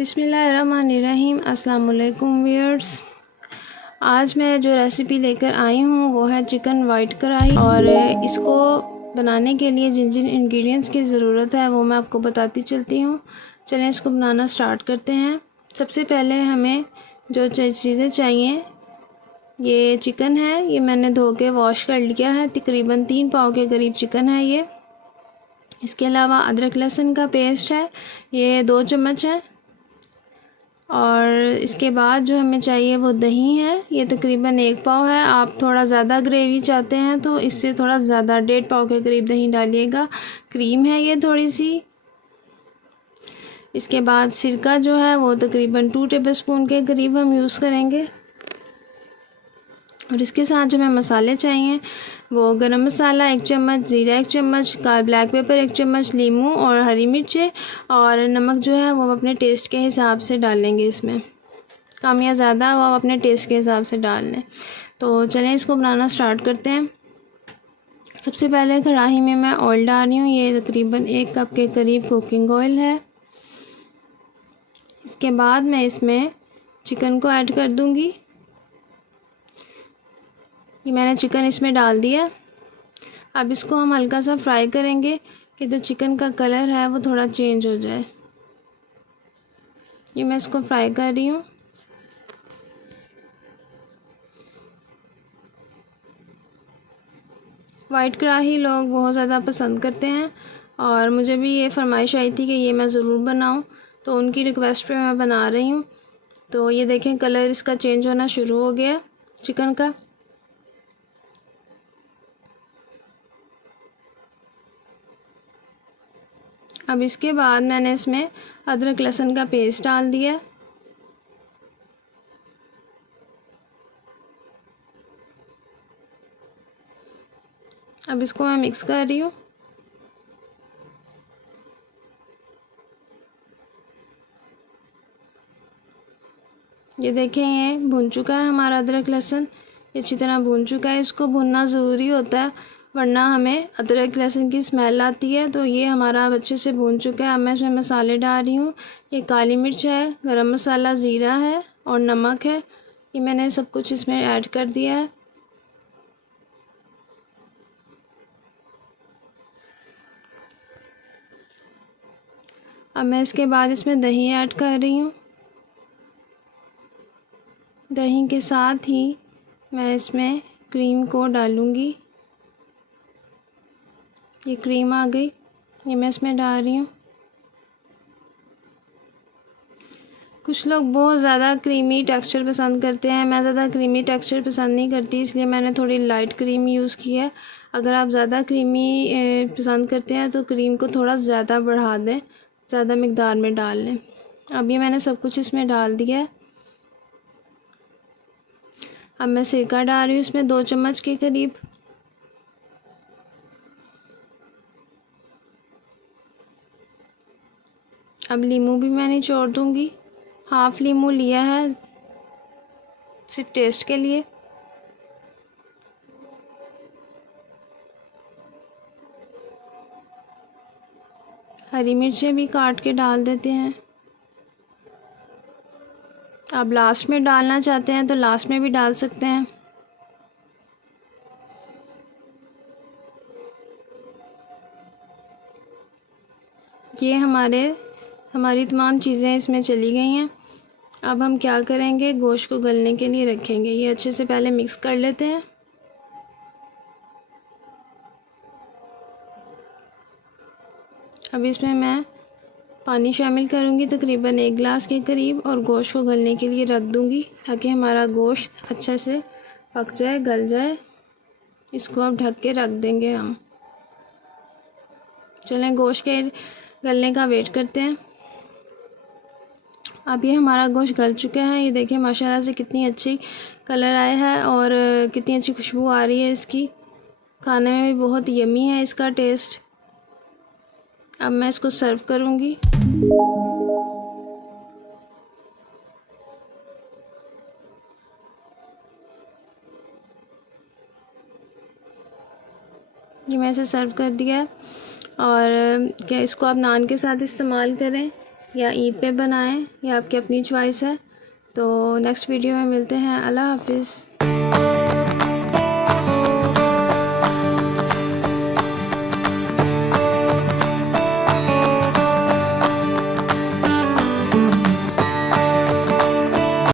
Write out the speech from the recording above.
बिस्मिल्लाहिर्रहमानिर्रहीम। अस्सलाम वालेकुम व्यूअर्स। आज मैं जो रेसिपी लेकर आई हूँ वो है चिकन वाइट कढ़ाई, और इसको बनाने के लिए जिन जिन इंग्रेडिएंट्स की ज़रूरत है वो मैं आपको बताती चलती हूँ। चलें इसको बनाना स्टार्ट करते हैं। सबसे पहले हमें जो चीज़ें चाहिए, ये चिकन है, ये मैंने धो के वॉश कर लिया है। तकरीबन 3 पाव के करीब चिकन है ये। इसके अलावा अदरक लहसुन का पेस्ट है, ये 2 चम्मच है। और इसके बाद जो हमें चाहिए वो दही है, ये तकरीबन 1 पाव है। आप थोड़ा ज़्यादा ग्रेवी चाहते हैं तो इससे थोड़ा ज़्यादा 1.5 पाव के करीब दही डालिएगा। क्रीम है ये थोड़ी सी। इसके बाद सिरका जो है वो तकरीबन 2 टेबलस्पून के करीब हम यूज़ करेंगे। और इसके साथ जो हमें मसाले चाहिए वो गरम मसाला 1 चम्मच, ज़ीरा 1 चम्मच, काला ब्लैक पेपर 1 चम्मच, लीमू और हरी मिर्चें, और नमक जो है वो हम अपने टेस्ट के हिसाब से डालेंगे। इसमें कम या ज़्यादा वो आप अपने टेस्ट के हिसाब से डाल लें। तो चलें इसको बनाना स्टार्ट करते हैं। सबसे पहले कढ़ाई में मैं ऑयल डाल रही हूँ, ये तकरीबन 1 कप के करीब कुकिंग ऑयल है। इसके बाद मैं इसमें चिकन को ऐड कर दूँगी। ये मैंने चिकन इसमें डाल दिया। अब इसको हम हल्का सा फ्राई करेंगे कि जो चिकन का कलर है वो थोड़ा चेंज हो जाए। ये मैं इसको फ्राई कर रही हूँ। वाइट कढ़ाई लोग बहुत ज़्यादा पसंद करते हैं, और मुझे भी ये फरमाइश आई थी कि ये मैं ज़रूर बनाऊँ, तो उनकी रिक्वेस्ट पे मैं बना रही हूँ। तो ये देखें कलर इसका चेंज होना शुरू हो गया चिकन का। अब इसके बाद मैंने इसमें अदरक लहसुन का पेस्ट डाल दिया। अब इसको मैं मिक्स कर रही हूँ। ये देखें ये भुन चुका है हमारा अदरक लहसुन, ये अच्छी तरह भुन चुका है। इसको भुनना ज़रूरी होता है, वरना हमें अदरक लहसुन की स्मेल आती है। तो ये हमारा अब अच्छे से भून चुका है। अब मैं इसमें मसाले डाल रही हूँ। ये काली मिर्च है, गरम मसाला, ज़ीरा है और नमक है। ये मैंने सब कुछ इसमें ऐड कर दिया है। अब मैं इसके बाद इसमें दही ऐड कर रही हूँ। दही के साथ ही मैं इसमें क्रीम को डालूँगी। ये क्रीम आ गई, ये मैं इसमें डाल रही हूँ। कुछ लोग बहुत ज़्यादा क्रीमी टेक्सचर पसंद करते हैं, मैं ज़्यादा क्रीमी टेक्सचर पसंद नहीं करती, इसलिए मैंने थोड़ी लाइट क्रीम यूज़ की है। अगर आप ज़्यादा क्रीमी पसंद करते हैं तो क्रीम को थोड़ा ज़्यादा बढ़ा दें, ज़्यादा मकदार में डाल लें। अब ये मैंने सब कुछ इसमें डाल दिया है। अब मैं सिरका डाल रही हूँ इसमें 2 चम्मच के करीब। अब लीमू भी मैं निचोड़ दूँगी, हाफ़ लीमू लिया है सिर्फ टेस्ट के लिए। हरी मिर्चें भी काट के डाल देते हैं। आप लास्ट में डालना चाहते हैं तो लास्ट में भी डाल सकते हैं। ये हमारी तमाम चीज़ें इसमें चली गई हैं। अब हम क्या करेंगे, गोश्त को गलने के लिए रखेंगे। ये अच्छे से पहले मिक्स कर लेते हैं। अब इसमें मैं पानी शामिल करूँगी तकरीबन 1 गिलास के करीब, और गोश्त को गलने के लिए रख दूँगी ताकि हमारा गोश्त अच्छे से पक जाए, गल जाए। इसको अब ढक के रख देंगे हम। चलें गोश्त के गलने का वेट करते हैं। अब ये हमारा गोश्त गल चुका है। ये देखिए माशाल्लाह से कितनी अच्छी कलर आया है और कितनी अच्छी खुशबू आ रही है इसकी। खाने में भी बहुत यमी है इसका टेस्ट। अब मैं इसको सर्व करूँगी। ये मैं इसे सर्व कर दिया है। और क्या इसको आप नान के साथ इस्तेमाल करें, या ईद पे बनाएं, या आपकी अपनी चॉइस है। तो नेक्स्ट वीडियो में मिलते हैं। अल्लाह हाफिज़।